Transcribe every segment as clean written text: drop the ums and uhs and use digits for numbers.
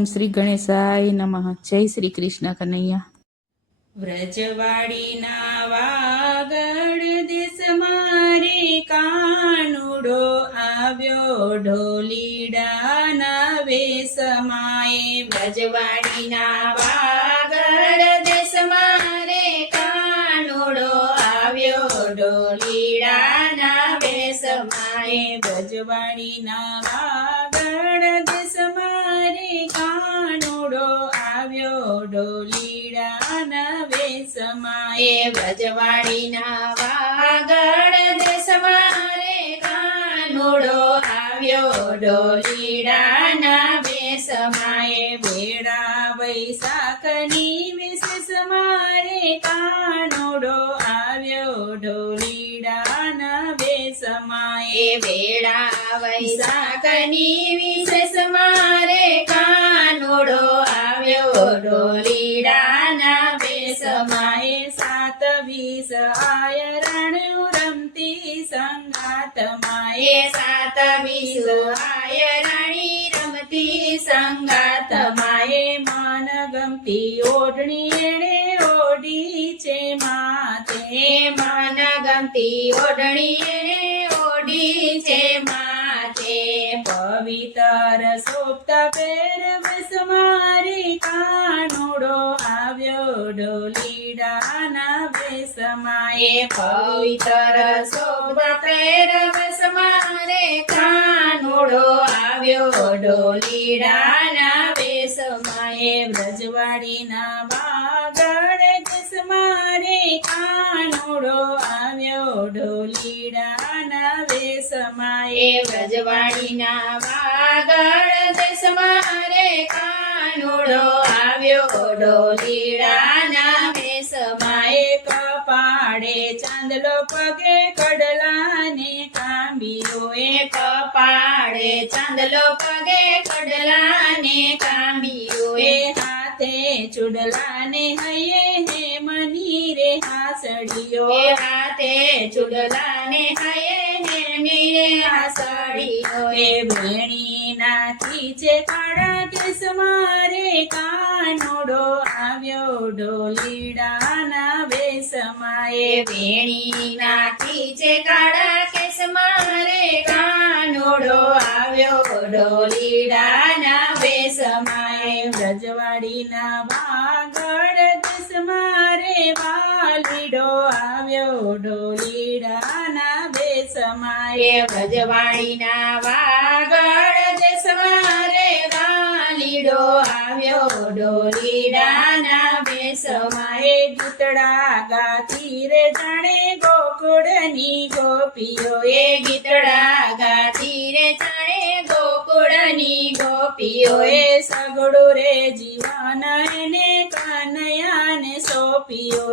ઓમ શ્રી ગણેશાય નમઃ. જય શ્રી કૃષ્ણ કનૈયા. વ્રજવાડીના વાગડ દેશ મારે કાનુડો આવ્યો ઢોલીડાના વેશમાએ. વ્રજવાડીના વાગડ દેશ મારે કાનુડો આવ્યો ઢોલીડાના વેશમાએ. વ્રજવાડીના વાગડ દેશ મારે કાનુડો આવ્યો ઢોલીડાના વેશમાએ. વ્રજવાડીના વાગડ દેશ મારે કાનુડો આવ્યો ઢોલીડાના વેશમાએ. વેળા વૈશાખની વિશેષ મારે કાનુડો આવ્યો ઢોલીડાના વેશમાએ. વેળા વૈશાખની વિશેષ મારે કાનુડો આવ્યો ઢોલીડાના વેશમાએ. 7:20 આયરણ રમતી સંગાતમાએ. 7:20 આયરાણી રમતી સંગાતમાએ. મન ગમતી ઓઢણી એણે ઓઢી છે માથે. મન ગમતી ઓઢણી એણે ઓઢી છે માથે. પવિત્ર શોભતા પહેરવેશ મારે કાનુડો આવ્યો ઢોલીડાના વેશમાએ. પવિત્ર શોભતા પહેરવેશ મારે કાનુડો આવ્યો ઢોલીડાના વેશમાએ. વ્રજવાડીના વાગડ દેશ મારે કાનુડો આવ્યો ઢોલીડાના વેશમાએ. વ્રજવાડીના વાગડ દેશ મારે કાનુડો આવ્યો ઢોલીડાના વેશમાએ. કપાળે ચાંદલો પગે કડલાને કાંબીઓ. કપાળે ચાંદલો પગે કડલાને કાંબીઓ. હાથે ચૂડલાને હૈયે હેમની રે હાસડીઓ. હાથે ચૂડલાને હૈયે હેમની રે હાસડીઓ. ભેણી નાખી છે કાળા કેસ મારે કાનુડો આવ્યો ઢોલીડાના વેશમાએ. ભેણી નાખી છે કાળા કેસ મારે કાનુડો આવ્યો ઢોલીડાના વેશમાએ. વ્રજવાડીના વાગડ દેશ મારે વાલીડો આવ્યો ઢોલીડાના વેશમાએ. વ્રજવાડીના વાગડ દેશ મારે વાલીડો આવ્યો ઢોલીડાના વેશમાએ. ગીતડા ગાતી રે જાણે ગોકુળની ગોપીઓ. ગીતડા ગાતી રે જાણે ગોકુળની ગોપીઓ. સગડું રે જીવન એને કનૈયાને સોંપ્યો.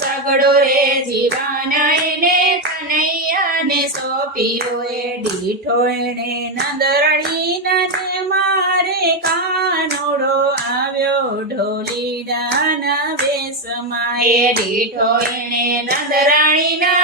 સગડું રે જીવન એને કનૈયાને સોંપ્યો. દીઠો એણે નંદરણીને મારે કાનુડો આવ્યો ઢોલીડાના વેશમાએ. દીઠો એણે નંદરાણીને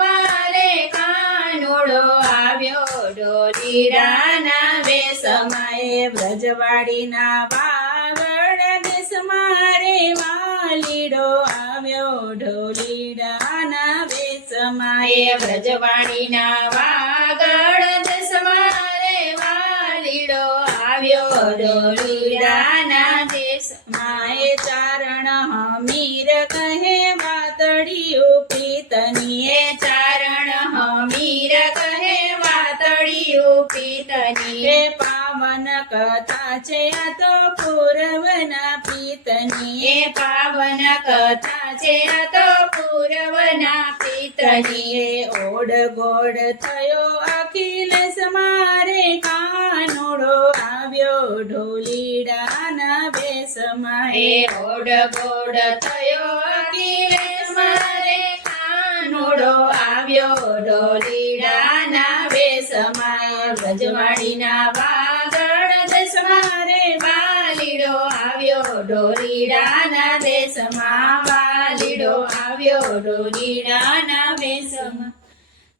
મારે કાનુડો આવ્યો ઢોલીડાના વેશમાએ. વ્રજવાડીના વાગડ દેશ મારે વાલીડો આવ્યો ઢોલીડાના વેશમાએ. વ્રજવાડીના વાગડ દેશ મારે વાલીડો આવ્યો ઢોલીડાના વેશમાએ. ચારણ હમીર કહે વાતડિયું પ્રીતની. ચારણ હમીર કહે વાતડિયું પ્રીતની. પાવન કથા છે આ તો પૂર્વના પ્રીતની. પાવન કથા છે આ તો પૂર્વના પ્રીતની. ઓડ ગોડ થયો અખિલેશ મારે કાનુડો આવ્યો ઢોલીડાના વેશમાએ. ઓડ ગોડ થયો અખિલેશ મારે કાનુડો આવ્યો ઢોલીડાના વેશમાએ. વ્રજવાડીના વાગડ દેશ મારે વાલીડો આવ્યો ઢોલીડાના દેશમાં. વાલીડો આવ્યો ઢોલીડાના વેશમાં.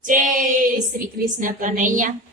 જય શ્રી કૃષ્ણ કનૈયા.